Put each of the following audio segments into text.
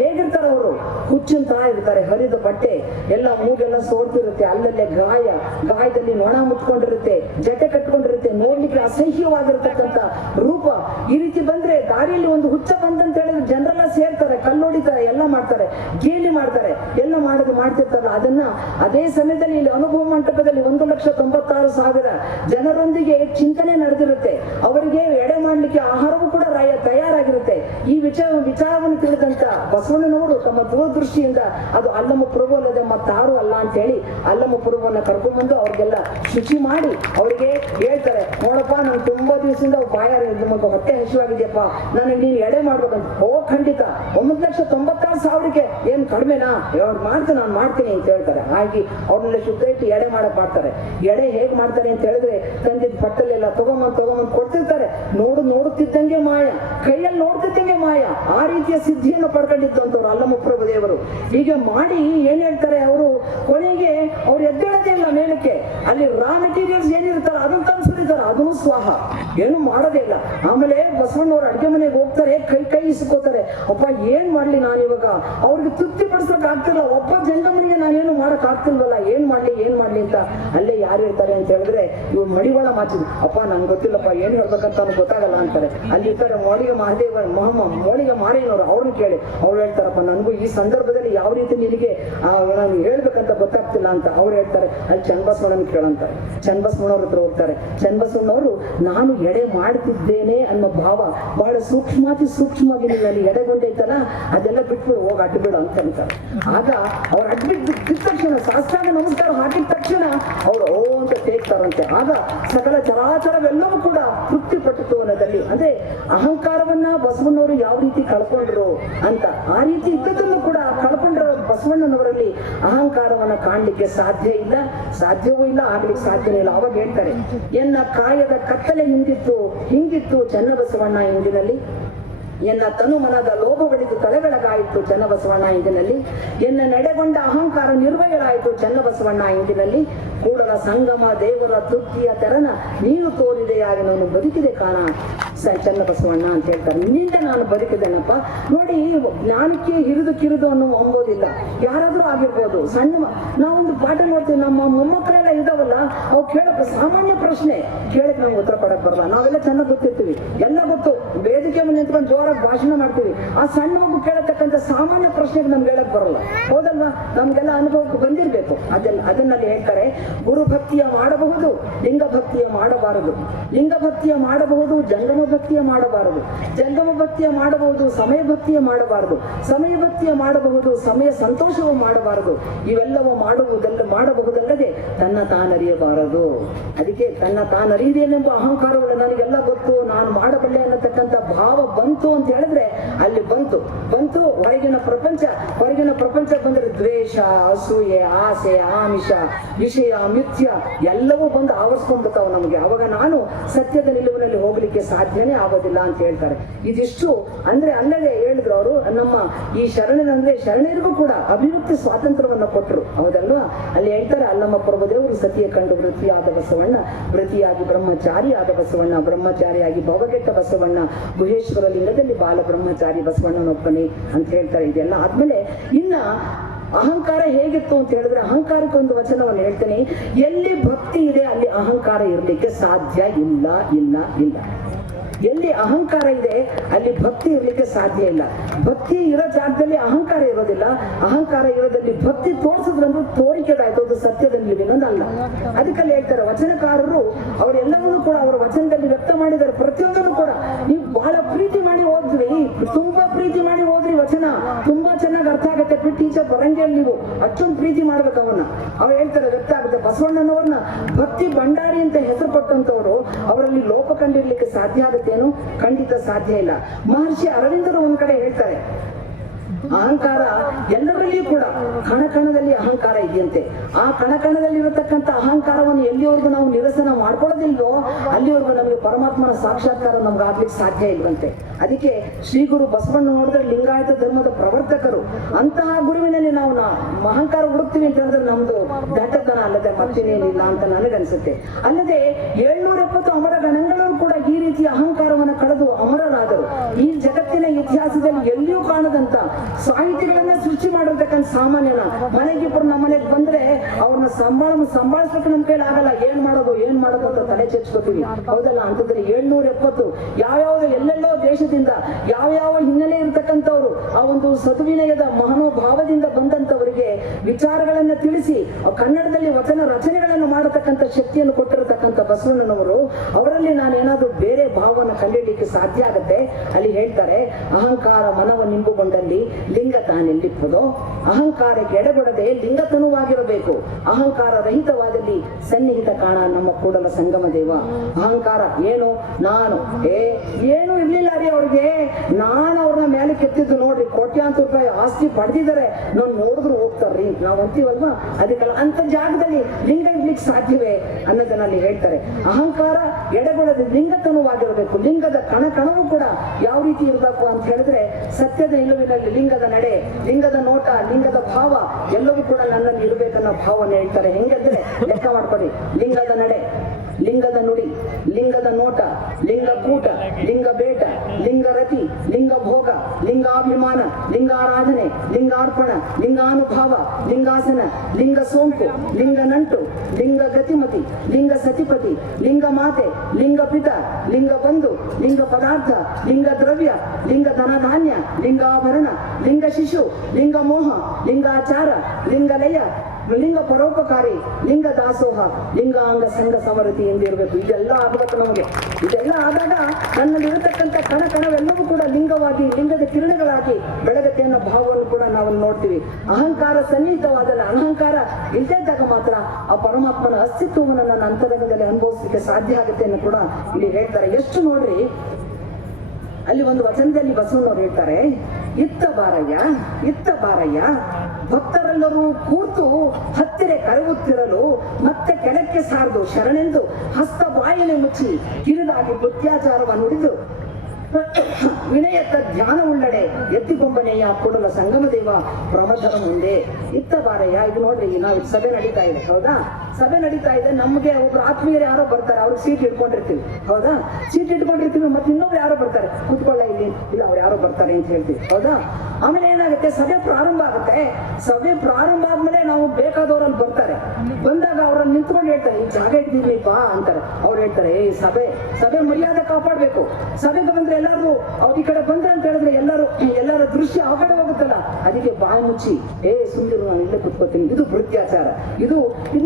ಹೇಗಿರ್ತಾರೆ ಅವರು? ಹುಚ್ಚಂತ ಇರ್ತಾರೆ, ಹರಿದ ಬಟ್ಟೆ ಎಲ್ಲ, ಮೂಗೆಲ್ಲ ಸೋಡ್ತಿರುತ್ತೆ, ಅಲ್ಲಲ್ಲೇ ಗಾಯದಲ್ಲಿ ನೊಣ ಮುಚ್ಕೊಂಡಿರುತ್ತೆ, ಜಟೆ ಕಟ್ಕೊಂಡಿರುತ್ತೆ, ನೋಡ್ಲಿಕ್ಕೆ ಅಸಹ್ಯವಾಗಿರ್ತಕ್ಕಂಥ ರೂಪ. ಈ ರೀತಿ ಬಂದ್ರೆ ದಾರಿಯಲ್ಲಿ ಒಂದು ಹುಚ್ಚ ಬಂದಂತ ಹೇಳಿದ್ರೆ ಜನರೆಲ್ಲ ಸೇರ್ತಾರೆ, ಕಲ್ಲೊಡಿತಾರೆ, ಎಲ್ಲ ಮಾಡ್ತಾರೆ, ಗೇಲಿ ಮಾಡ್ತಾರೆ, ಎಲ್ಲ ಮಾಡ್ತಿರ್ತಾರಲ್ಲ. ಅದನ್ನ ಅದೇ ಸಮಯದಲ್ಲಿ ಇಲ್ಲಿ ಅನುಭವ ಮಂಟಪದಲ್ಲಿ 1,96,000 ಜನರೊಂದಿಗೆ ಚಿಂತನೆ ನಡೆದಿರುತ್ತೆ. ಅವರಿಗೆ ಎಡೆ ಮಾಡ್ಲಿಕ್ಕೆ ಆಹಾರವೂ ಕೂಡ ತಯಾರಾಗಿರುತ್ತೆ. ಈ ವಿಚಾರವನ್ನು ತಿಳಿದಂತ ಬಸವಣ್ಣನವರು ತಮ್ಮ ದೂರದೃಷ್ಟಿಯಿಂದ ಅದು ಅಲ್ಲಮ್ಮ ಪ್ರಭು ಅಲ್ಲದೆ ಮತ್ತಾರು ಅಲ್ಲ ಅಂತ ಹೇಳಿ ಅಲ್ಲಮ್ಮ ಪ್ರಭುವನ್ನ ಕರ್ಕೊಂಡ್ಬಂದು ಅವ್ರಿಗೆಲ್ಲ ಶುಚಿ ಮಾಡಿ ಅವರಿಗೆ ಹೇಳ್ತಾರೆ, ನೋಡಪ್ಪ ನಾನು ತುಂಬಾ ದಿವಸದಿಂದ ಹೊಟ್ಟೆ ಹಸಿವಾಗಿದೆಯಪ್ಪ, ನನಗೆ ನೀನು ಎಡೆ ಮಾಡ್ಬೇಕಂತ. ಓ ಖಂಡಿತ, 1,96,000ಕ್ಕೆ ಏನ್ ಕಡಿಮೆನಾ, ನಾನು ಮಾಡ್ತೀನಿ ಅಂತ ಹೇಳ್ತಾರೆ. ಹಾಗೆ ಅವ್ರನ್ನೆಲ್ಲ ಶುದ್ಧ ಇಟ್ಟು ಎಡೆ ಮಾಡಕ್ ಮಾಡ್ತಾರೆ. ಎಡೆ ಹೇಗ್ ಮಾಡ್ತಾರೆ ಅಂತ ಹೇಳಿದ್ರೆ ತಂದಿದ್ದ ಪಟ್ಟಲೆಲ್ಲ ತಗೊಂಬಂದ್ ಕೊಡ್ತಿರ್ತಾರೆ. ನೋಡುತ್ತಿದ್ದಂಗೆ ಮಾಯ, ಕೈಯಲ್ಲಿ ನೋಡ್ತಿದ್ದಂಗೆ ಮಾಯ, ಆ ರೀತಿಯ ಸಿದ್ಧಿಯನ್ನು ಪಡ್ಕೊಂಡಿದ್ದಂಥವ್ರು ಅಲ್ಲಮ್ಮ ಪ್ರಭು ದೇವರು. ಹೀಗೆ ಮಾಡಿ ಏನ್ ಹೇಳ್ತಾರೆ ಅವರು, ಕೊನೆಗೆ ಅವ್ರು ಎದ್ದೇಳದೇ ಇಲ್ಲ ಮೇಲಕ್ಕೆ. ಅಲ್ಲಿ ರಾ ಮೆಟೀರಿಯಲ್ಸ್ ಏನಿರ್ತಾರೆ ಅದನ್ನ ತಂದು ಸುರಿತಾರೆ, ಅದನ್ನು ಸ್ವಾಹ, ಏನು ಮಾಡೋದೇ ಇಲ್ಲ. ಆಮೇಲೆ ಬಸವಣ್ಣವ್ರು ಅಡ್ಗೆ ಮನೆಗೆ ಹೋಗ್ತಾರೆ, ಕೈ ಇಸ್ಕೋತಾರೆ. ಅಪ್ಪ ಏನ್ ಮಾಡ್ಲಿ ನಾನು ಇವಾಗ, ಅವ್ರಿಗೆ ತೃಪ್ತಿ ಪಡಿಸಕ್ ಆಗ್ತಿಲ್ಲ, ಒಬ್ಬ ಜಂಗಮನಿಗೆ ನಾನೇನು ಮಾಡಕ್ ಆಗ್ತಿಲ್ವಲ್ಲ, ಏನ್ ಮಾಡ್ಲಿ ಅಂತ. ಅಲ್ಲೇ ಯಾರು ಇರ್ತಾರೆ ಅಂತ ಹೇಳಿದ್ರೆ ಇವ್ರು ಮಡಿವಾಳ ಮಾಚಿದ್ರು. ಅಪ್ಪ ನಂಗೆ ಗೊತ್ತಿಲ್ಲಪ್ಪ, ಏನ್ ಹೇಳ್ಬೇಕಂತ ಅವ್ನು ಗೊತ್ತಾಗಲ್ಲ ಅಂತಾರೆ. ಅಲ್ಲಿ ಇರ್ತಾರೆ ಮೋಳಿಗೆ ಮಹಾದೇವ ಮೋಳಿಗೆ ಮಾರೇನವರು, ಅವ್ರನ್ನ ಕೇಳಿ ಅವ್ರು ಹೇಳ್ತಾರಪ್ಪ ನನಗೂ ಈ ಸಂದರ್ಭದಲ್ಲಿ ಯಾವ ರೀತಿ ನಿನಗೆ ನಾನು ಹೇಳ್ಬೇಕಂತ ಗೊತ್ತಾಗ್ತಿಲ್ಲ ಅಂತ. ಅವ್ರು ಹೇಳ್ತಾರೆ ಅಲ್ಲಿ ಚನ್ನಬಸವಣ್ಣನ ಕೇಳಂತಾರೆ. ಚನ್ನಬಸವಣ್ಣವ್ರ ಹತ್ರ ಹೋಗ್ತಾರೆ. ಚನ್ನಬಸವಣ್ಣವರು ನಾನು ಎಡೆ ಮಾಡ್ತಿದ್ದೇನೆ ಅನ್ನೋ ಭಾವ ಬಹಳ ಸೂಕ್ಷ್ಮವಾಗಿ ನಿನ್ನಲ್ಲಿ ಎಡೆಗೊಂಡೈತಲ್ಲ, ಅದೆಲ್ಲ ಬಿಟ್ಬಿಡು, ಹೋಗಿ ಅಡ್ಬಿಡು ಅಂತ ಅಂತಾರೆ. ಆಗ ಅವ್ರು ಅಡ್ಬಿಟ್ಟು ತಕ್ಷಣ ಸಾಷ್ಟಾಂಗ ನಮಸ್ಕಾರ ಹಾಕಿದ ತಕ್ಷಣ ಅವ್ರು ಓ ಅಂತ ತೇಗ್ತಾರಂತೆ. ಆಗ ಸಕಲ ಚರಾಚರವೆಲ್ಲವೂ ಕೂಡ ತೃಪ್ತಿ ಪಟ್ಟಿತು ಅನ್ನೋದಲ್ಲಿ, ಅಂದ್ರೆ ಅಹಂಕಾರವನ್ನ ಬಸವಣ್ಣವರು ಯಾವ ರೀತಿ ಕಳ್ಕೊಂಡ್ರು ಅಂತ, ಆ ರೀತಿ ಇದ್ದದನ್ನು ಕೂಡ ಕಳ್ಕೊಂಡ್ರ ಬಸವಣ್ಣನವರಲ್ಲಿ ಅಹಂಕಾರವನ್ನ ಕಾಣ್ಲಿಕ್ಕೆ ಸಾಧ್ಯವೂ ಇಲ್ಲ, ಆಗ್ಲಿಕ್ಕೆ ಸಾಧ್ಯವೂ ಇಲ್ಲ. ಅವಾಗ ಹೇಳ್ತಾರೆ, ಎನ್ನ ಕಾಯದ ಕತ್ತಲೆ ಹಿಂಗಿತ್ತು ಚನ್ನಬಸವಣ್ಣ ಹಿಂದಿನಲ್ಲಿ, ಎನ್ನ ತನು ಮನದ ಲೋಭ ಬೆಳೆದು ತಲೆಬೆಳಗಾಯಿತು ಚನ್ನಬಸವಣ್ಣ ಇಂದಿನಲ್ಲಿ, ಎನ್ನ ನಡೆಗೊಂಡ ಅಹಂಕಾರ ನಿರ್ವಯಲಾಯಿತು ಚನ್ನಬಸವಣ್ಣ ಇಂದಿನಲ್ಲಿ, ಕೂಡಲ ಸಂಗಮ ದೇವರ ತೃಪ್ತಿಯ ತೆರನ ನೀನು ತೋರಿದೆಯಾಗಿ ನಾನು ಬದುಕಿದೆ ಕಾಣ ಚನ್ನಬಸವಣ್ಣ ಅಂತ ಹೇಳ್ತಾರೆ. ನಿನ್ನಿಂದ ನಾನು ಬದುಕಿದ್ದೇನಪ್ಪ. ನೋಡಿ, ಜ್ಞಾನಕ್ಕೆ ಕಿರಿದು ಅನ್ನೋ ಅಂಬೋದಿಲ್ಲ, ಯಾರಾದ್ರೂ ಆಗಿರ್ಬೋದು. ನಾವೊಂದು ಪಾಠ ನೋಡ್ತೀವಿ, ನಮ್ಮ ಮೊಮ್ಮಕ್ಕಳೆಲ್ಲ ಇದಾವಲ್ಲ, ಅವು ಕೇಳಕ್ಕೆ ಸಾಮಾನ್ಯ ಪ್ರಶ್ನೆ ಕೇಳಕ್ ನಾವು ಉತ್ತರ ಕೊಡಕ್ ಬರಲ್ಲ. ನಾವೆಲ್ಲ ಚೆನ್ನಾಗಿ ಗೊತ್ತಿರ್ತೀವಿ, ಎಲ್ಲ ಗೊತ್ತು, ವೇದಿಕೆ ಮೇಲೆ ನಿಂತ್ಕೊಂಡು ಜೋರಾಗಿ ಭಾಷಣ ಮಾಡ್ತೀವಿ. ಆ ಸಣ್ಣ ಮಗು ಕೇಳತಕ್ಕಂಥ ಸಾಮಾನ್ಯ ಪ್ರಶ್ನೆಗೆ ನಮ್ಗೆ ಹೇಳಕ್ ಬರಲ್ಲ, ಹೌದಲ್ವಾ? ನಮ್ಗೆಲ್ಲ ಅನುಭವಕ್ಕೆ ಬಂದಿರ್ಬೇಕು. ಅದನ್ನಲ್ಲಿ ಹೇಳ್ತಾರೆ, ಗುರು ಭಕ್ತಿಯ ಮಾಡಬಹುದು, ಲಿಂಗ ಭಕ್ತಿಯ ಮಾಡಬಾರದು. ಲಿಂಗ ಭಕ್ತಿಯ ಮಾಡಬಹುದು, ಜಂಗಮ ಭಕ್ತಿಯ ಮಾಡಬಾರದು. ಜಂಗಮ ಭಕ್ತಿಯ ಮಾಡಬಹುದು, ಸಮಯ ಭಕ್ತಿಯ ಮಾಡಬಾರದು. ಸಮಯ ಭಕ್ತಿಯ ಮಾಡಬಹುದು, ಸಮಯ ಸಂತೋಷವು ಮಾಡಬಾರದು. ಇವೆಲ್ಲವೂ ಮಾಡಬಹುದಲ್ಲದೆ ತನ್ನ ತಾನರಿಯಬಾರದು. ಅದಕ್ಕೆ ತನ್ನ ತಾನರಿಯದೇನೆಂಬ ಅಹಂಕಾರಗಳು ನನಗೆಲ್ಲ ಗೊತ್ತು, ನಾನು ಮಾಡಬಲ್ಲೆ ಅನ್ನತಕ್ಕಂಥ ಭಾವ ಬಂತು ಅಂತ ಹೇಳಿದ್ರೆ ಅಲ್ಲಿ ಬಂತು ಹೊರಗಿನ ಪ್ರಪಂಚ ಬಂದ್ರೆ ದ್ವೇಷ, ಅಸೂಯೆ, ಆಸೆ, ಆಮಿಷ, ವಿಷಯ, ಮಿಥ್ಯ ಎಲ್ಲವೂ ಬಂದು ಆವರಿಸ್ಕೊಂಡ್ಬಿಡ್ತಾವ ನಮಗೆ. ಅವಾಗ ನಾನು ಸತ್ಯದ ನಿಲುವಿನಲ್ಲಿ ಹೋಗ್ಲಿಕ್ಕೆ ಸಾಧ್ಯನೇ ಆಗೋದಿಲ್ಲ ಅಂತ ಹೇಳ್ತಾರೆ. ಇದಿಷ್ಟು ಅಂದ್ರೆ ಅಲ್ಲದೆ ಹೇಳಿದ್ರು ಅವರು, ನಮ್ಮ ಈ ಶರಣರಿಗೂ ಕೂಡ ಅಭಿವ್ಯಕ್ತಿ ಸ್ವಾತಂತ್ರ್ಯವನ್ನ ಕೊಟ್ಟರು, ಹೌದಲ್ವಾ? ಅಲ್ಲಿ ಹೇಳ್ತಾರೆ, ಅಲ್ಲಮ್ಮ ಪ್ರಭುದೇವರು ಸತಿಯ ಕಂಡು ವೃತ್ತಿಯಾದ ಬಸವಣ್ಣ, ವೃತ್ತಿಯಾಗಿ ಬ್ರಹ್ಮಚಾರಿ ಆದ ಬಸವಣ್ಣ, ಬ್ರಹ್ಮಚಾರಿಯಾಗಿ ಭವಗೆಟ್ಟ ಬಸವಣ್ಣ, ಗುಹೇಶ್ವರ ಲಿಂಗದಲ್ಲಿ ಬಾಲ ಬ್ರಹ್ಮಚಾರಿ ಬಸವಣ್ಣನೊಬ್ಬನೇ ಅಂತ ಹೇಳ್ತಾರೆ. ಇದೆಲ್ಲ ಆದ್ಮೇಲೆ ಇನ್ನ ಅಹಂಕಾರ ಹೇಗಿತ್ತು ಅಂತ ಹೇಳಿದ್ರೆ, ಅಹಂಕಾರಕ್ಕೆ ಒಂದು ವಚನವನ್ನು ಹೇಳ್ತೇನೆ, ಎಲ್ಲಿ ಭಕ್ತಿ ಇದೆ ಅಲ್ಲಿ ಅಹಂಕಾರ ಇರ್ಲಿಕ್ಕೆ ಸಾಧ್ಯ ಇಲ್ಲ. ಎಲ್ಲಿ ಅಹಂಕಾರ ಇದೆ ಅಲ್ಲಿ ಭಕ್ತಿ ಇರ್ಲಿಕ್ಕೆ ಸಾಧ್ಯ ಇಲ್ಲ. ಭಕ್ತಿ ಇರೋ ಜಾಗದಲ್ಲಿ ಅಹಂಕಾರ ಇರೋದಿಲ್ಲ, ಅಹಂಕಾರ ಇರೋದಲ್ಲಿ ಭಕ್ತಿ ತೋರಿಸಿದ್ರಂದ್ರೂ ತೋರಿಕೆದಾಯ್ತು, ಅದು ಸತ್ಯದ ನಿಲುವಿನಲ್ಲ. ಅದಕ್ಕಲ್ಲಿ ಹೇಳ್ತಾರೆ ವಚನಕಾರರು, ಅವರೆಲ್ಲವನ್ನೂ ಕೂಡ ಅವರ ವಚನದಲ್ಲಿ ವ್ಯಕ್ತ ಮಾಡಿದ್ದಾರೆ. ಪ್ರತಿಯೊಂದನ್ನು ಕೂಡ ನೀವು ಬಹಳ ಪ್ರೀತಿ ಮಾಡಿ ಓದ್ರಿ, ತುಂಬಾ ಪ್ರೀತಿ ಮಾಡಿ ಓದ್ರಿ, ವಚನ ತುಂಬಾ ಚೆನ್ನಾಗಿ ಅರ್ಥ ಆಗುತ್ತೆ. ಟೀಚರ್ ಬರಂಗೆ ನೀವು ಅಷ್ಟೊಂದು ಪ್ರೀತಿ ಮಾಡ್ಬೇಕು ಅವನ್ನ. ಅವ್ರು ಹೇಳ್ತಾರೆ ವ್ಯಕ್ತ ಆಗುತ್ತೆ. ಬಸವಣ್ಣನವ್ರನ್ನ ಭಕ್ತಿ ಭಂಡಾರಿ ಅಂತ ಹೆಸರು ಪಟ್ಟಂತವ್ರು, ಅವರಲ್ಲಿ ಲೋಪ ಕಂಡಿರ್ಲಿಕ್ಕೆ ಸಾಧ್ಯ ಆಗುತ್ತೆ ಏನು? ಖಂಡಿತ ಸಾಧ್ಯ ಇಲ್ಲ. ಮಹರ್ಷಿ ಅರವಿಂದರು ಒಂದ್ ಕಡೆ ಹೇಳ್ತಾರೆ, ಅಹಂಕಾರ ಎಲ್ಲರಲ್ಲಿಯೂ ಕೂಡ ಕಣಕಣದಲ್ಲಿ ಅಹಂಕಾರ ಇದೆಯಂತೆ. ಆ ಕಣಕಣದಲ್ಲಿ ಇರತಕ್ಕಂಥ ಅಹಂಕಾರವನ್ನು ಎಲ್ಲಿವರೆಗೂ ನಾವು ನಿರಸನ ಮಾಡ್ಕೊಳ್ಳೋದಿಲ್ವೋ ಅಲ್ಲಿವರೆಗೂ ನಮಗೆ ಪರಮಾತ್ಮನ ಸಾಕ್ಷಾತ್ಕಾರ ನಮ್ಗೆ ಆಗ್ಲಿಕ್ಕೆ ಸಾಧ್ಯ ಇಲ್ವಂತೆ. ಅದಕ್ಕೆ ಶ್ರೀ ಗುರು ಬಸವಣ್ಣ ನೋಡಿದ್ರೆ ಲಿಂಗಾಯತ ಧರ್ಮದ ಪ್ರವರ್ತಕರು. ಅಂತಹ ಗುರುವಿನಲ್ಲಿ ನಾವು ಅಹಂಕಾರ ಹುಡುಕ್ತೀವಿ ಅಂತ ಹೇಳಿದ್ರೆ ನಮ್ದು ದಟ್ಟತನ ಅಲ್ಲದೆ ಮತ್ತೇನೇನಿಲ್ಲ ಅಂತ ನನಗನ್ಸುತ್ತೆ. ಅಲ್ಲದೆ 770 ಅಮರ ಗಣಗಳು ಕೂಡ ಈ ರೀತಿಯ ಅಹಂಕಾರವನ್ನು ಕಳೆದು ಅಮರರಾದರು. ಈ ಜಗತ್ತಿನ ಇತಿಹಾಸದಲ್ಲಿ ಎಲ್ಲಿಯೂ ಕಾಣದಂತ ಸಾಹಿತಿಗಳನ್ನ ಸೃಷ್ಟಿ ಮಾಡಿರ್ತಕ್ಕಂಥ ಸಾಮಾನ್ಯನ ಮನೆಗಿಬ್ಬರು ನಮ್ಮ ಮನೆಗೆ ಬಂದ್ರೆ ಅವ್ರನ್ನ ಸಂಭಾಳಿಸ್ಬೇಕು ನಮ್ ಕೈಲಿ ಆಗಲ್ಲ. ಏನ್ ಮಾಡೋದು ಅಂತ ತಲೆ ಚೆಚ್ಕೋತೀವಿ, ಹೌದಲ್ಲ? ಅಂತಂದ್ರೆ 770 ಯಾವ್ಯಾವ್ದು ಎಲ್ಲೆಲ್ಲೋ ದೇಶದಿಂದ ಯಾವ್ಯಾವ ಹಿನ್ನೆಲೆ ಇರ್ತಕ್ಕಂಥವ್ರು ಆ ಒಂದು ಸದ್ವಿನಯದ ಮನೋಭಾವದಿಂದ ಬಂದಂತವರಿಗೆ ವಿಚಾರಗಳನ್ನ ತಿಳಿಸಿ ಕನ್ನಡದಲ್ಲಿ ವಚನ ರಚನೆಗಳನ್ನು ಮಾಡತಕ್ಕಂಥ ಶಕ್ತಿಯನ್ನು ಕೊಟ್ಟಿರತಕ್ಕಂಥ ಬಸವಣ್ಣನವರು, ಅವರಲ್ಲಿ ನಾನು ಏನಾದ್ರೂ ಬೇರೆ ಭಾವವನ್ನು ಕಂಡುಹಿಡಿಯಲಿಕ್ಕೆ ಸಾಧ್ಯ ಆಗತ್ತೆ. ಅಲ್ಲಿ ಹೇಳ್ತಾರೆ, ಅಹಂಕಾರ ಮನವ ನಿಂಬುಗೊಂಡಲ್ಲಿ ಲಿಂಗ ತಾನೆಲ್ಲಿಪ್ಪದೋ, ಅಹಂಕಾರಕ್ಕೆ ಎಡೆಗೊಡದೆ ಲಿಂಗತನುವಾಗಿರಬೇಕು. ಅಹಂಕಾರ ರಹಿತವಾದಲ್ಲಿ ಸನ್ನಿಹಿತ ಕಾಣ ನಮ್ಮ ಕೂಡಲ ಸಂಗಮ ದೇವ. ಅಹಂಕಾರ ಏನು, ನಾನು ಏನು ಇರ್ಲಿಲ್ಲ ರೀ ಅವ್ರಿಗೆ. ನಾನು ಅವ್ರನ್ನ ಮೇಲೆ ಕೆತ್ತಿದ್ದು ನೋಡ್ರಿ, ಕೋಟ್ಯಾಂತರ ರೂಪಾಯಿ ಆಸ್ತಿ ಪಡೆದಿದ್ದಾರೆ, ನಾವು ನೋಡಿದ್ರು ಹೋಗ್ತಾರ್ರಿ, ನಾವು ಅಂತೀವಲ್ವಾ? ಅದಕ್ಕೆಲ್ಲ ಅಂತ ಜಾಗದಲ್ಲಿ ಲಿಂಗ ಇರ್ಲಿಕ್ಕೆ ಸಾಧ್ಯವೇ ಅನ್ನೋದನ್ನ ಅಲ್ಲಿ ಹೇಳ್ತಾರೆ. ಅಹಂಕಾರ ಎಡೆಗೊಡದೆ ಲಿಂಗತನುವಾಗಿರಬೇಕು. ಲಿಂಗದ ಕಣವು ಕೂಡ ಯಾವ ರೀತಿ ಇರಬೇಕು ಅಂತ ಹೇಳಿದ್ರೆ, ಸತ್ಯದ ನಿಲುವಿನಲ್ಲಿ ಲಿಂಗದ ನಡೆ, ಲಿಂಗದ ನೋಟ, ಲಿಂಗದ ಭಾವ ಎಲ್ಲವೂ ಕೂಡ ನನ್ನಲ್ಲಿ ಇರಬೇಕನ್ನೋ ಭಾವನೆ ಹೇಳ್ತಾರೆ. ಹೆಂಗಂದ್ರೆ ಲೆಕ್ಕ ಮಾಡ್ಕೊಳ್ಳಿ, ಲಿಂಗದ ನಡೆ, ಲಿಂಗದ ನುಡಿ, ಲಿಂಗದ ನೋಟ, ಲಿಂಗ ಕೂಟ, ಲಿಂಗ ಬೇಟ, ಲಿಂಗ ರತಿ, ಲಿಂಗ ಭೋಗ, ಲಿಂಗಾಭಿಮಾನ, ಲಿಂಗಾರಾಧನೆ, ಲಿಂಗಾರ್ಪಣ, ಲಿಂಗಾನುಭಾವ, ಲಿಂಗಾಸನ, ಲಿಂಗ ಸೋಂಕು, ಲಿಂಗ ನಂಟು, ಲಿಂಗ ಗತಿಮತಿ, ಲಿಂಗ ಸತಿಪತಿ, ಲಿಂಗ ಮಾತೆ, ಲಿಂಗ ಪಿತ, ಲಿಂಗ ಬಂಧು, ಲಿಂಗ ಪದಾರ್ಥ, ಲಿಂಗ ದ್ರವ್ಯ, ಲಿಂಗ ಧನಧಾನ್ಯ, ಲಿಂಗಾಭರಣ, ಲಿಂಗ ಶಿಶು, ಲಿಂಗ ಮೋಹ, ಲಿಂಗಾಚಾರ, ಲಿಂಗ ಲಯ, ಲಿಂಗ ಪರೋಪಕಾರಿ, ಲಿಂಗ ದಾಸೋಹ, ಲಿಂಗಾಂಗ ಸಂಘ ಸಮರತಿ ಎಂದಿರಬೇಕು. ಇದೆಲ್ಲ ಆಗಬೇಕು ನಮಗೆ. ಇದೆಲ್ಲ ಆದಾಗ ನನ್ನಲ್ಲಿ ಇರತಕ್ಕಂಥ ಕಣವೆಲ್ಲವೂ ಕೂಡ ಲಿಂಗವಾಗಿ, ಲಿಂಗದ ಕಿರಣಗಳಾಗಿ ಬೆಳಗತ್ತೆ ಅನ್ನೋ ಭಾವವನ್ನು ಕೂಡ ನಾವು ನೋಡ್ತೀವಿ. ಅಹಂಕಾರ ಸನ್ನಿಹಿತವಾದಲ್ಲ, ಅಹಂಕಾರ ಇಲ್ಲದೇ ಇದ್ದಾಗ ಮಾತ್ರ ಆ ಪರಮಾತ್ಮನ ಅಸ್ತಿತ್ವವನ್ನು ನನ್ನ ಅಂತರಂಗದಲ್ಲಿ ಅನುಭವಿಸಲಿಕ್ಕೆ ಸಾಧ್ಯ ಆಗುತ್ತೆ ಅನ್ನೋ ಕೂಡ ಇಲ್ಲಿ ಹೇಳ್ತಾರೆ. ಎಷ್ಟು ನೋಡ್ರಿ, ಅಲ್ಲಿ ಒಂದು ವಚನದಲ್ಲಿ ಬಸವಣ್ಣವ್ರು ಹೇಳ್ತಾರೆ, ಇತ್ತ ಬಾರಯ್ಯ ಭಕ್ತರೆಲ್ಲರೂ ಕೂರ್ತು ಹತ್ತಿರ ಕರೆಯುತ್ತಿರಲು ಮತ್ತೆ ಕೆಳಕ್ಕೆ ಸಾರ್ದು ಶರಣೆಂದು ಹಸ್ತ ಬಾಯಿಲೆ ಮುಚ್ಚಿ ಕಿರಿದಾಗಿ ಅತ್ಯಾಚಾರವನ್ನು ನುಡಿದು ವಿನಯದ ಧ್ಯಾನ ಉಳ್ಳಡೆ ಎತ್ತಿಕೊಂಬನೆಯ ಕೂಡಲ ಸಂಗಮ ದೇವ ಪ್ರಮಥರ ಮುಂದೆ. ಇತ್ತ ಬಾರಯ್ಯ, ಇದು ನೋಡ್ರಿ, ನಾವು ಸಭೆ ನಡೀತಾ ಇದೆ, ಹೌದಾ? ಸಭೆ ನಡೀತಾ ಇದೆ, ನಮ್ಗೆ ಒಬ್ರು ಆತ್ಮೀಯರು ಯಾರೋ ಬರ್ತಾರೆ, ಅವ್ರಿಗೆ ಸೀಟ್ ಇಟ್ಕೊಂಡಿರ್ತೀವಿ, ಹೌದಾ? ಸೀಟ್ ಇಟ್ಕೊಂಡಿರ್ತೀವಿ, ಮತ್ತೆ ಇನ್ನೊಬ್ರು ಯಾರೋ ಬರ್ತಾರೆ, ಕೂತ್ಕೊಳ್ಳ ಇಲ್ಲಿ, ಇಲ್ಲ ಅವ್ರು ಯಾರೋ ಬರ್ತಾರೆ ಅಂತ ಹೇಳ್ತೀವಿ, ಹೌದಾ? ಆಮೇಲೆ ಏನಾಗುತ್ತೆ, ಸಭೆ ಪ್ರಾರಂಭ ಆಗುತ್ತೆ. ಸಭೆ ಪ್ರಾರಂಭ ಆದ್ಮೇಲೆ ನಾವು ಬೇಕಾದವ್ರಲ್ಲಿ ಬರ್ತಾರೆ, ಬಂದಾಗ ಅವ್ರಲ್ಲಿ ನಿಂತ್ಕೊಂಡು ಹೇಳ್ತಾರೆ, ಈ ಜಾಗ ಇಟ್ಟಿರ್ಲಿಪ್ಪ ಅಂತಾರೆ. ಅವ್ರು ಹೇಳ್ತಾರೆ, ಸಭೆ ಮರ್ಯಾದೆ ಕಾಪಾಡ್ಬೇಕು. ಸಭೆಗೆ ಬಂದ್ರೆ ಎಲ್ಲರೂ ಅವ್ರ ಈ ಕಡೆ ಬಂದ್ರೆ ಅಂತ ಹೇಳಿದ್ರೆ ಎಲ್ಲರ ದೃಶ್ಯ ಆ ಕಡೆ ಹೋಗುತ್ತಲ್ಲ, ಅದಕ್ಕೆ ಬಾಯಿ ಮುಚ್ಚಿ ಸುಂದರ ನಾನು ಇಲ್ಲೇ ಕುತ್ಕೋತೀನಿ. ಇದು ಭೃತ್ಯಾಚಾರ. ಇದು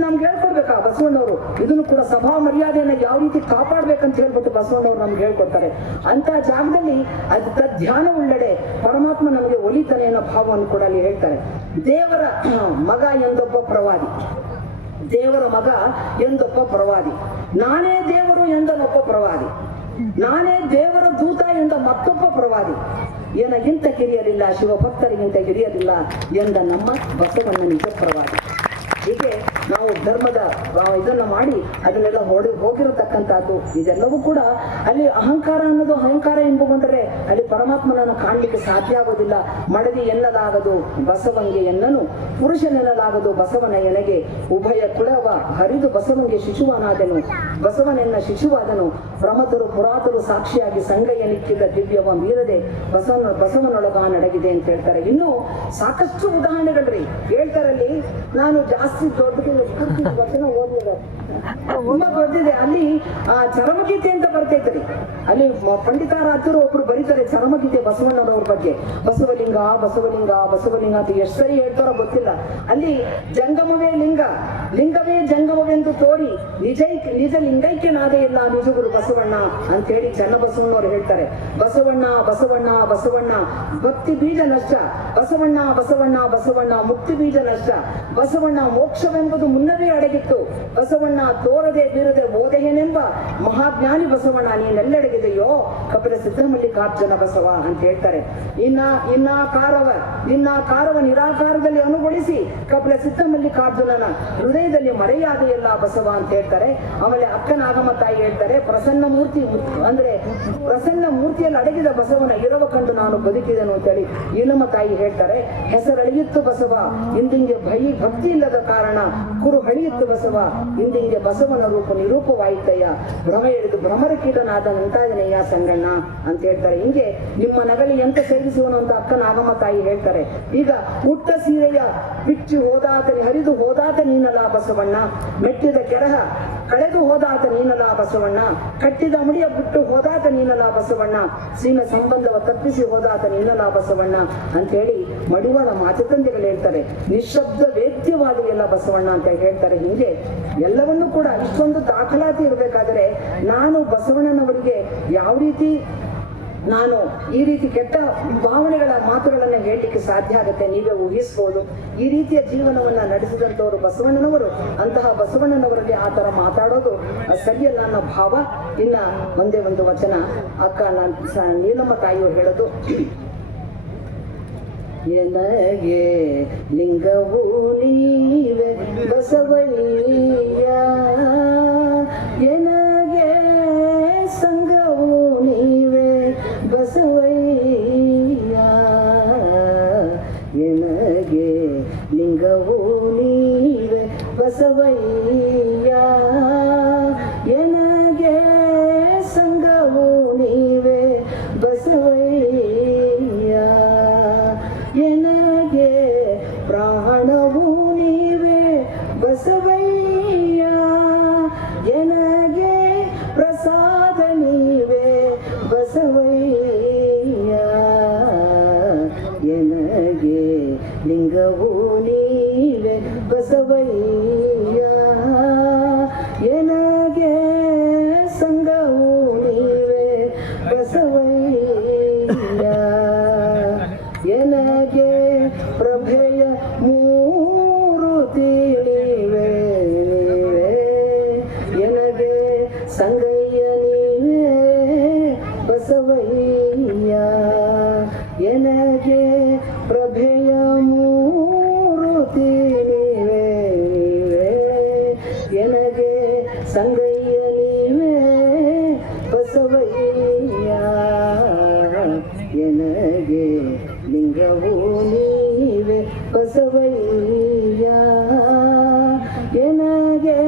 ನಮ್ಗೆ ಹೇಳ್ಕೊಡ್ಬೇಕಾ ಬಸವಣ್ಣವರು? ಇದನ್ನು ಕೂಡ ಸಭಾ ಮರ್ಯಾದೆಯನ್ನ ಯಾವ ರೀತಿ ಕಾಪಾಡ್ಬೇಕಂತ ಹೇಳ್ಬಿಟ್ಟು ಬಸವಣ್ಣವ್ರು ನಮ್ಗೆ ಹೇಳ್ಕೊಡ್ತಾರೆ. ಅಂತ ಜಾಗದಲ್ಲಿ ಅದು ಧ್ಯಾನ ಉಳ್ಳಡೆ ಪರಮಾತ್ಮ ನಮಗೆ ಒಲಿತಾನೆ ಅನ್ನೋ ಭಾವವನ್ನು ಕೂಡ ಅಲ್ಲಿ ಹೇಳ್ತಾರೆ. ದೇವರ ಮಗ ಎಂದೊಬ್ಬ ಪ್ರವಾದಿ, ದೇವರ ಮಗ ಎಂದೊಬ್ಬ ಪ್ರವಾದಿ, ನಾನೇ ದೇವರು ಎಂದನೊಬ್ಬ ಪ್ರವಾದಿ, ನಾನೇ ದೇವರ ದೂತ ಎಂದ ಮತ್ತೊಬ್ಬ ಪ್ರವಾದಿ, ಏನಗಿಂತ ಕಿರಿಯರಿಲ್ಲ ಶಿವಭಕ್ತರಿಗಿಂತ ಹಿರಿಯರಿಲ್ಲ ಎಂದ ನಮ್ಮ ಬಸವಣ್ಣ ನಿಜ ಪ್ರವಾದಿ. ಹೀಗೆ ನಾವು ಧರ್ಮದ ಇದನ್ನ ಮಾಡಿ ಅದನ್ನೆಲ್ಲ ಹೋಗಿರತಕ್ಕಂಥದ್ದು. ಇದೆಲ್ಲವೂ ಕೂಡ ಅಲ್ಲಿ ಅಹಂಕಾರ ಅನ್ನೋದು, ಅಹಂಕಾರ ಎಂಬುಕೊಂಡರೆ ಅಲ್ಲಿ ಪರಮಾತ್ಮನನ್ನು ಕಾಣಲಿಕ್ಕೆ ಸಾಧ್ಯ ಆಗೋದಿಲ್ಲ. ಮಡದಿ ಎನ್ನಲಾಗದು ಬಸವಂಗೆ ಎನ್ನನು, ಪುರುಷನೆನ್ನಲಾಗದು ಬಸವನ ಎನಗೆ, ಉಭಯ ಕುಳವ ಹರಿದು ಬಸವನಿಗೆ ಶಿಶುವನಾದನು, ಬಸವನೆನ್ನ ಶಿಶುವಾದನು, ಪ್ರಮತರು ಪುರಾತರು ಸಾಕ್ಷಿಯಾಗಿ ಸಂಗಯ್ಯ ನಿಕ್ಕಿದ ದಿವ್ಯವ ಮೀರದೆ ಬಸವನೊಳಗ ನಡಗಿದೆ ಅಂತ ಹೇಳ್ತಾರೆ. ಇನ್ನು ಸಾಕಷ್ಟು ಉದಾಹರಣೆಗಳ್ರಿ ಹೇಳ್ತಾರಲ್ಲಿ. ನಾನು ಜಾಸ್ತಿ ವಚನ ಓದಿದೆ, ತುಂಬಾ ದೊಡ್ಡದಿದೆ. ಅಲ್ಲಿ ಚರಮಗೀತೆ ಅಂತ ಬರ್ತೈತ್ರಿ. ಅಲ್ಲಿ ಪಂಡಿತಾರಾಧ್ಯರು ಒಬ್ರು ಬರೀತಾರೆ ಚರಮಗೀತೆ ಬಸವಣ್ಣನವ್ರ ಬಗ್ಗೆ. ಬಸವಲಿಂಗ ಬಸವಲಿಂಗ ಬಸವಲಿಂಗ ಅಂತ ಎಷ್ಟು ಸರಿ ಹೇಳ್ತಾರೋ ಗೊತ್ತಿಲ್ಲ. ಅಲ್ಲಿ ಜಂಗಮವೇ ಲಿಂಗ, ಲಿಂಗವೇ ಜಂಗಮವೆಂದು ತೋರಿ ನಿಜ ಲಿಂಗೈಕ್ಯನಾದೇ ಇಲ್ಲ ನಿಜಗುರು ಬಸವಣ್ಣ ಅಂತ ಹೇಳಿ ಚನ್ನಬಸವಣ್ಣವ್ರು ಹೇಳ್ತಾರೆ. ಬಸವಣ್ಣ ಬಸವಣ್ಣ ಬಸವಣ್ಣ ಭಕ್ತಿ ಬೀಜ ನಷ್ಟ, ಬಸವಣ್ಣ ಬಸವಣ್ಣ ಬಸವಣ್ಣ ಮುಕ್ತಿ ಬೀಜ ನಷ್ಟ, ಬಸವಣ್ಣ ಮೋಕ್ಷವೆಂಬುದು ಮುನ್ನವೇ ಅಡಗಿತ್ತು, ಬಸವಣ್ಣ ತೋರದೆ ಬೀರದೆ ಓದೆಯನೆಂಬ ಮಹಾಜ್ಞಾನಿ ಬಸವಣ್ಣ ನೀನೆಲ್ಲೆಡಗಿದೆಯೋ ಕಪಿಲ ಸಿದ್ಧಮಲ್ಲಿಕಾರ್ಜುನ ಬಸವ ಅಂತ ಹೇಳ್ತಾರೆ. ಇನ್ನ ಕಾರವ ನಿರಾಕಾರದಲ್ಲಿ ಅನುಗೊಳಿಸಿ ಕಪಿಲ ಸಿದ್ಧಮಲ್ಲಿಕಾರ್ಜುನನ ಹೃದಯದಲ್ಲಿ ಮರೆಯಾದೆಯಲ್ಲ ಬಸವ ಅಂತ ಹೇಳ್ತಾರೆ. ಆಮೇಲೆ ಅಕ್ಕನಾಗಮ್ಮ ತಾಯಿ ಹೇಳ್ತಾರೆ, ಪ್ರಸನ್ನ ಮೂರ್ತಿ ಅಂದ್ರೆ ಪ್ರಸನ್ನ ಮೂರ್ತಿಯಲ್ಲಿ ಅಡಗಿದ ಬಸವನ ಇರವ ಕಂಡು ನಾನು ಬದುಕಿದೆನು ಅಂತೇಳಿ ಇನಮ್ಮ ತಾಯಿ ಹೇಳ್ತಾರೆ. ಹೆಸರಳಿಯಿತ್ತು ಬಸವ ಇಂದಿಂಗೆ ಭಕ್ತಿ ಇಲ್ಲದ ಕಾರಣ ಕುರು ಹಳಿಯಿತ್ತು ಬಸವ ಹಿಂದಿಂಗೆ ಬಸವನ ರೂಪ ನಿರೂಪವಾಯಿತಯ್ಯ ಭ್ರಮ ಎಳೆದು ಭ್ರಮರ ಕೀಟನಾದ ನಿಂತಾದನೆಯ ಸಂಗಣ್ಣ ಅಂತ ಹೇಳ್ತಾರೆ. ಹಿಂಗೆ ನಿಮ್ಮ ನಗಲಿ ಎಂತ ಸೇರಿಸುವನು ಅಂತ ಅಕ್ಕ ನಾಗಮ್ಮ ತಾಯಿ ಹೇಳ್ತಾರೆ. ಈಗ ಉಟ್ಟ ಸೀರೆಯ ಬಿಚ್ಚಿ ಹೋದಾತನಿ ಹರಿದು ಹೋದಾತ ನೀನಲ್ಲ ಬಸವಣ್ಣ, ಮೆಟ್ಟಿದ ಕೆರಹ ಕಳೆದು ಹೋದಾತ ನೀನಲ್ಲ ಬಸವಣ್ಣ, ಕಟ್ಟಿದ ಮುಡಿಯ ಬಿಟ್ಟು ಹೋದಾತ ನೀನಲ್ಲ ಬಸವಣ್ಣ, ಸೀನ ಸಂಬಂಧವ ತಪ್ಪಿಸಿ ಹೋದಾತ ನೀನಲ್ಲ ಬಸವಣ್ಣ ಅಂತೇಳಿ ಮಡಿವಾಳ ಮಾತುಕಂದಿಗಳು ಹೇಳ್ತಾರೆ. ನಿಶಬ್ದ ವೇದ್ಯವಾದ ಎಲ್ಲ ಬಸವಣ್ಣ ಅಂತ ಹೇಳ್ತಾರೆ. ಹಿಂಗೆ ಎಲ್ಲವನ್ನೂ ಕೂಡ ಇಷ್ಟೊಂದು ದಾಖಲಾತಿ ಇರಬೇಕಾದ್ರೆ ನಾನು ಬಸವಣ್ಣನವರಿಗೆ ಯಾವ ರೀತಿ ನಾನು ಈ ರೀತಿ ಕೆಟ್ಟ ಭಾವನೆಗಳ ಮಾತುಗಳನ್ನ ಹೇಳಲಿಕ್ಕೆ ಸಾಧ್ಯ ಆಗುತ್ತೆ, ನೀವೇ ಊಹಿಸ್ಬೋದು. ಈ ರೀತಿಯ ಜೀವನವನ್ನ ನಡೆಸಿದಂಥವರು ಬಸವಣ್ಣನವರು. ಅಂತಹ ಬಸವಣ್ಣನವರಲ್ಲಿ ಆ ತರ ಮಾತಾಡೋದು ಸರಿಯಲ್ಲ ಅನ್ನೋ ಭಾವ. ಇನ್ನ ಒಂದೇ ಒಂದು ವಚನ ಅಕ್ಕ ನೀಲಮ್ಮ ತಾಯಿಯವರು ಹೇಳೋದು, ಎನಗೆ ಲಿಂಗವು ನೀವೆ ಬಸವಯ್ಯ, ಎನಗೆ ಸಂಘವು ನೀವೆ ಬಸವಯ್ಯ, ಎನಗೆ ಲಿಂಗವು ನೀವೆ ಬಸವಯ್ಯ, ಎನಗೆ ಸಂಘವು ನೀವೆ ಬಸವಯ್ಯ, ಎನಗೆ ಪ್ರಾಣವು ನೀವೆ ಬಸವಯ್ಯ, ಎನಗೆ ಪ್ರಸಾದ ನೀವೆ ಬಸವಯ್ಯ, ಎನಗೆ ಲಿಂಗವು ನೀವೆ ಬಸವಯ್ಯ, ಎನಗೆ ಸಂಘವು ನೀವೆ ಬಸವಯ್ಯ, ಎನಗೆ ಪ್ರಭೆಯ ಮೂರುತಿ ನೀವೆ, ಎನಗೆ ಸಂಗಯ್ಯ ನೀವೆ ಬಸವಯ್ಯ, ಎನಗೆ ಪ್ರಭೆಯ ಮೂರುತಿ ನೀವೆ, ಎನಗೆ ಸಂಗಯ್ಯ ನೀವೆ ಬಸವಯ್ಯ, ಎನಗೆ ಲಿಂಗವು ನೀವೆ ಬಸವಯ್ಯ, ಎನಗೆ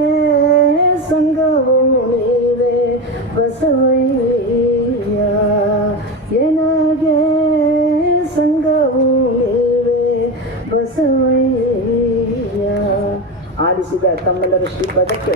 ಸಂಘವು ನೀವೆ ಬಸವಯ್ಯ, ಎನಗೆ ಸಂಘವು ನೀವೆ ಬಸವಯ್ಯ. ಆಲಿಸಿದ ತಮ್ಮೆಲ್ಲರ ಶ್ರೀ ಪದಕ್ಕೆ